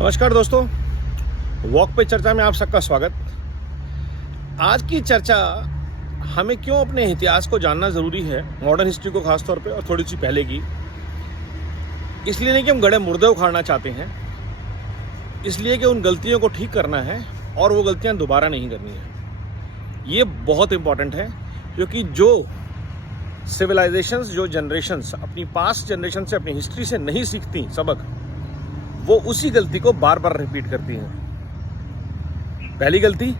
नमस्कार दोस्तों, वॉक पे चर्चा में आप सबका स्वागत। आज की चर्चा हमें क्यों अपने इतिहास को जानना ज़रूरी है, मॉडर्न हिस्ट्री को खास तौर पे और थोड़ी सी पहले की। इसलिए नहीं कि हम गड़े मुर्दे उखाड़ना चाहते हैं, इसलिए कि उन गलतियों को ठीक करना है और वो गलतियां दोबारा नहीं करनी है। ये बहुत इम्पॉर्टेंट है क्योंकि जो सिविलाइजेशंस, जो जनरेशन्स अपनी पास्ट जनरेशन से, अपनी हिस्ट्री से नहीं सीखती सबक, वो उसी गलती को बार बार रिपीट करती हैं। पहली गलती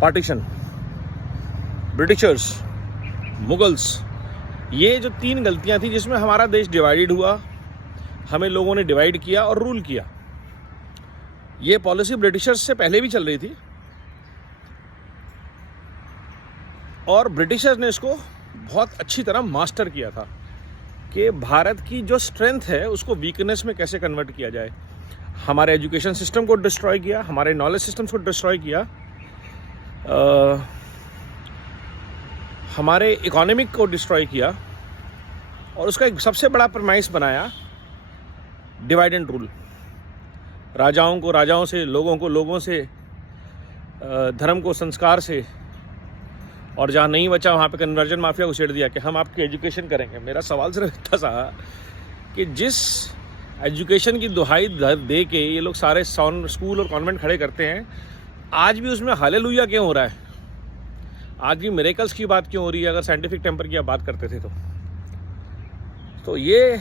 पार्टीशन, ब्रिटिशर्स, मुगल्स। ये जो तीन गलतियां थी जिसमें हमारा देश डिवाइडेड हुआ, हमें लोगों ने डिवाइड किया और रूल किया। ये पॉलिसी ब्रिटिशर्स से पहले भी चल रही थी और ब्रिटिशर्स ने इसको बहुत अच्छी तरह मास्टर किया था कि भारत की जो स्ट्रेंथ है उसको वीकनेस में कैसे कन्वर्ट किया जाए। हमारे एजुकेशन सिस्टम को डिस्ट्रॉय किया, हमारे नॉलेज सिस्टम्स को डिस्ट्रॉय किया, हमारे इकोनॉमिक को डिस्ट्रॉय किया और उसका एक सबसे बड़ा प्रमाइस बनाया डिवाइड एंड रूल। राजाओं को राजाओं से, लोगों को लोगों से, धर्म को संस्कार से, और जहाँ नहीं बचा वहाँ पे कन्वर्जन माफिया को छेड़ दिया कि हम आपकी एजुकेशन करेंगे। मेरा सवाल सिर्फ इतना सा कि जिस एजुकेशन की दुहाई दे के ये लोग सारे स्कूल और कॉन्वेंट खड़े करते हैं, आज भी उसमें हालेलुया क्यों हो रहा है? आज भी मिरेकल्स की बात क्यों हो रही है अगर साइंटिफिक टेम्पर की आप बात करते थे तो ये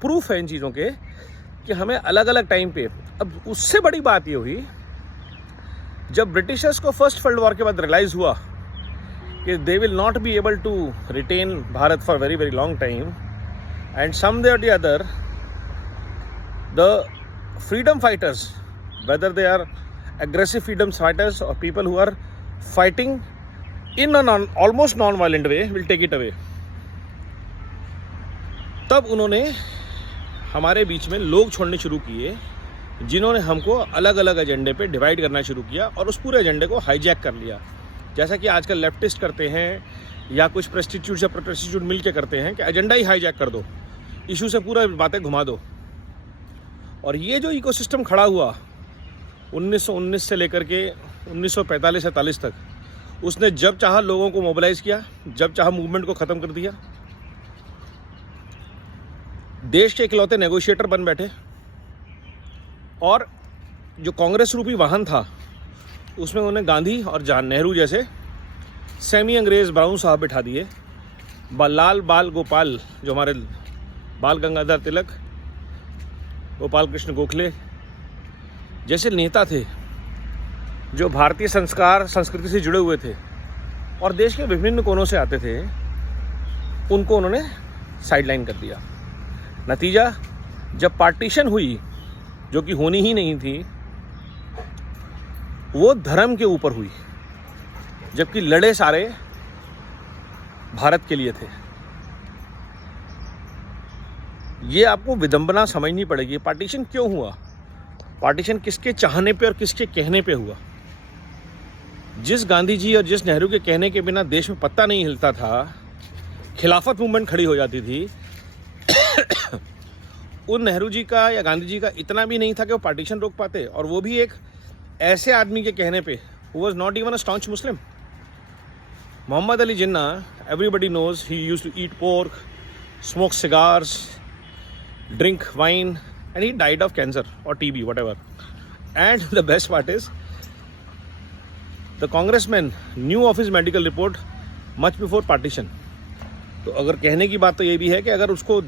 प्रूफ है इन चीज़ों के कि हमें अलग अलग टाइम पे। अब उससे बड़ी बात ये हुई जब ब्रिटिशर्स को फर्स्ट वर्ल्ड वॉर के बाद रियलाइज़ हुआ कि they will not be able to retain Bharat for very very long time, and someday or the other the freedom fighters, whether they are aggressive freedom fighters or people who are fighting in an almost non-violent way, will take it away. तब उन्होंने हमारे बीच में लोग छोड़ने शुरू किए जिन्होंने हमको अलग अलग एजेंडे पे डिवाइड करना शुरू किया और उस पूरे एजेंडे को हाईजैक कर लिया। जैसा कि आजकल लेफ्टिस्ट करते हैं या कुछ प्रेस्टिट्यूट या प्रोटेस्टिट्यूट मिल के करते हैं कि एजेंडा ही हाईजैक कर दो, इशू से पूरा बातें घुमा दो। और ये जो इकोसिस्टम खड़ा हुआ 1919 से लेकर के 1945-47 तक, उसने जब चाहा लोगों को मोबिलाइज किया, जब चाहा मूवमेंट को ख़त्म कर दिया। देश के इकलौते नेगोशिएटर बन बैठे और जो कांग्रेस रूपी वाहन था उसमें उन्होंने गांधी और जवाहर नेहरू जैसे सेमी अंग्रेज़ ब्राउन साहब बिठा दिए। लाल बाल गोपाल, जो हमारे बाल गंगाधर तिलक, गोपाल कृष्ण गोखले जैसे नेता थे जो भारतीय संस्कार संस्कृति से जुड़े हुए थे और देश के विभिन्न कोनों से आते थे, उनको उन्होंने साइडलाइन कर दिया। नतीजा, जब पार्टीशन हुई जो कि होनी ही नहीं थी, वो धर्म के ऊपर हुई, जबकि लड़े सारे भारत के लिए थे। ये आपको विडंबना समझनी पड़ेगी। पार्टीशन क्यों हुआ? पार्टीशन किसके चाहने पे और किसके कहने पे हुआ? जिस गांधी जी और जिस नेहरू के कहने के बिना देश में पत्ता नहीं हिलता था, खिलाफत मूवमेंट खड़ी हो जाती थी, उन नेहरू जी का या गांधी जी का इतना भी नहीं था कि वो पार्टीशन रोक पाते, और वो भी एक ऐसे आदमी के कहने पे who was not even a staunch Muslim. Mohammad Ali Jinnah, everybody knows he used to eat pork, smoke cigars, drink wine, and he died of cancer or TB, whatever. And the best part is, the congressman knew of his medical report much before partition. तो अगर कहने की बात तो ये भी है कि अगर उसको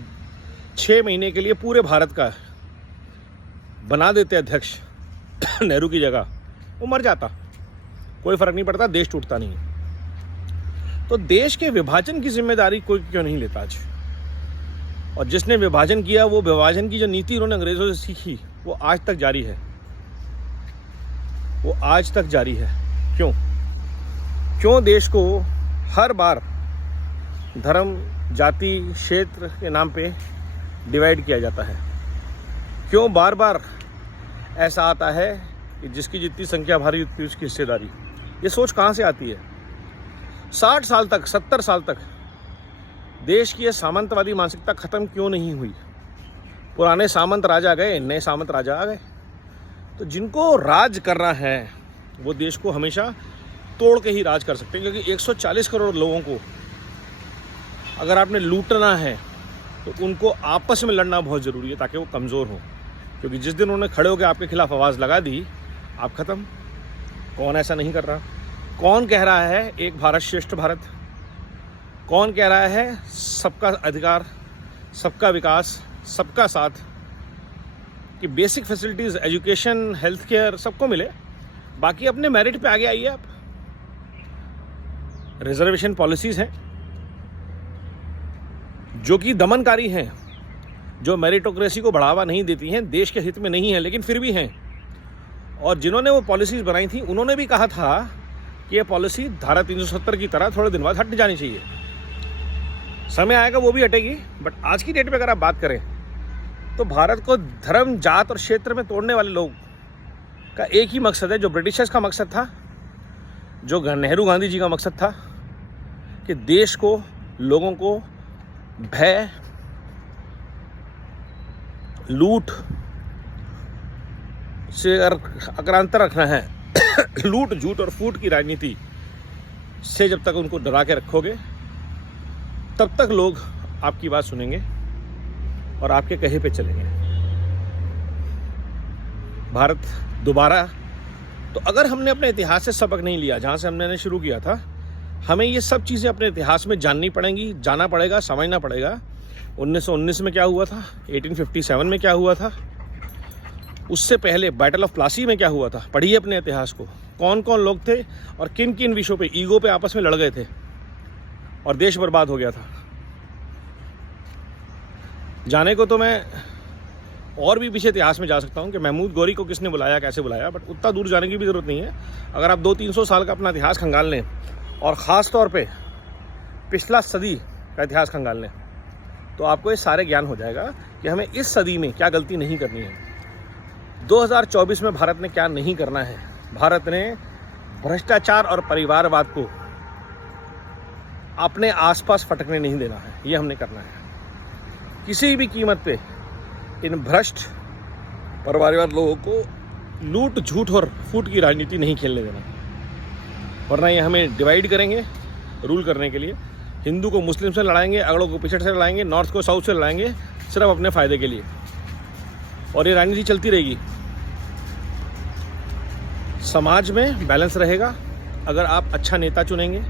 6 महीने के लिए पूरे भारत का बना देते अध्यक्ष नेहरू की जगह, वो मर जाता, कोई फर्क नहीं पड़ता, देश टूटता नहीं। तो देश के विभाजन की जिम्मेदारी कोई क्यों नहीं लेता आज? और जिसने विभाजन किया, वो विभाजन की जो नीति उन्होंने अंग्रेजों से सीखी, वो आज तक जारी है। वो आज तक जारी है। क्यों देश को हर बार धर्म, जाति, क्षेत्र के नाम पे डिवाइड किया जाता है? क्यों बार बार ऐसा आता है कि जिसकी जितनी संख्या भारी उतनी उसकी हिस्सेदारी? ये सोच कहाँ से आती है? 60 साल तक, 70 साल तक देश की यह सामंतवादी मानसिकता खत्म क्यों नहीं हुई? पुराने सामंत राजा गए, नए सामंत राजा आ गए। तो जिनको राज करना है वो देश को हमेशा तोड़ के ही राज कर सकते हैं, क्योंकि 140 करोड़ लोगों को अगर आपने लूटना है तो उनको आपस में लड़ना बहुत ज़रूरी है ताकि वो कमज़ोर हो। क्योंकि जिस दिन उन्होंने खड़े होकर आपके खिलाफ आवाज़ लगा दी, आप ख़त्म। कौन ऐसा नहीं कर रहा? कौन कह रहा है एक भारत श्रेष्ठ भारत? कौन कह रहा है सबका अधिकार, सबका विकास, सबका साथ, कि basic facilities, education, health care सबको मिले, बाकी अपने मेरिट पे आगे आइए आप। रिजर्वेशन पॉलिसीज़ हैं जो कि दमनकारी हैं, जो मेरिटोक्रेसी को बढ़ावा नहीं देती हैं, देश के हित में नहीं है, लेकिन फिर भी हैं। और जिन्होंने वो पॉलिसीज़ बनाई थी उन्होंने भी कहा था कि ये पॉलिसी धारा 370 की तरह थोड़े दिन बाद हट जानी चाहिए। समय आएगा वो भी हटेगी, बट आज की डेट में अगर आप बात करें तो भारत को धर्म, जात और क्षेत्र में तोड़ने वाले लोग का एक ही मकसद है, जो ब्रिटिशर्स का मकसद था, जो नेहरू गांधी जी का मकसद था, कि देश को, लोगों को भय, लूट से अगर अंतर रखना है लूट, झूठ और फूट की राजनीति से जब तक उनको डरा के रखोगे तब तक लोग आपकी बात सुनेंगे और आपके कहे पे चलेंगे। भारत दोबारा, तो अगर हमने अपने इतिहास से सबक नहीं लिया, जहाँ से हमने शुरू किया था, हमें ये सब चीज़ें अपने इतिहास में जाननी पड़ेंगी, जाना पड़ेगा, समझना पड़ेगा। 1919 में क्या हुआ था, 1857 में क्या हुआ था, उससे पहले बैटल ऑफ प्लासी में क्या हुआ था। पढ़िए अपने इतिहास को, कौन कौन लोग थे और किन किन विषयों पे ईगो पे आपस में लड़ गए थे और देश बर्बाद हो गया था। जाने को तो मैं और भी पीछे इतिहास में जा सकता हूँ कि महमूद गौरी को किसने बुलाया, कैसे बुलाया, बट उतना दूर जाने की भी ज़रूरत नहीं है। अगर आप 200-300 साल का अपना इतिहास खंगाल लें और ख़ास तौर पे पिछला सदी का इतिहास खंगाल लें तो आपको ये सारे ज्ञान हो जाएगा कि हमें इस सदी में क्या गलती नहीं करनी है। 2024 में भारत ने क्या नहीं करना है। भारत ने भ्रष्टाचार और परिवारवाद को अपने आसपास फटकने नहीं देना है, ये हमने करना है। किसी भी कीमत पे इन भ्रष्ट परिवारवाद लोगों को लूट, झूठ और फूट की राजनीति नहीं खेलने देना, वरना ये हमें डिवाइड करेंगे रूल करने के लिए। हिंदू को मुस्लिम से लड़ाएंगे, अगड़ों को पिछड़ से लड़ाएंगे, नॉर्थ को साउथ से लड़ाएंगे, सिर्फ अपने फ़ायदे के लिए, और ये राजनीति चलती रहेगी। समाज में बैलेंस रहेगा अगर आप अच्छा नेता चुनेंगे,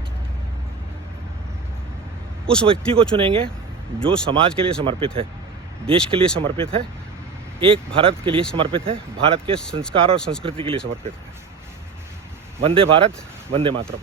उस व्यक्ति को चुनेंगे जो समाज के लिए समर्पित है, देश के लिए समर्पित है, एक भारत के लिए समर्पित है, भारत के संस्कार और संस्कृति के लिए समर्पित है। वंदे भारत, वंदे मातरम।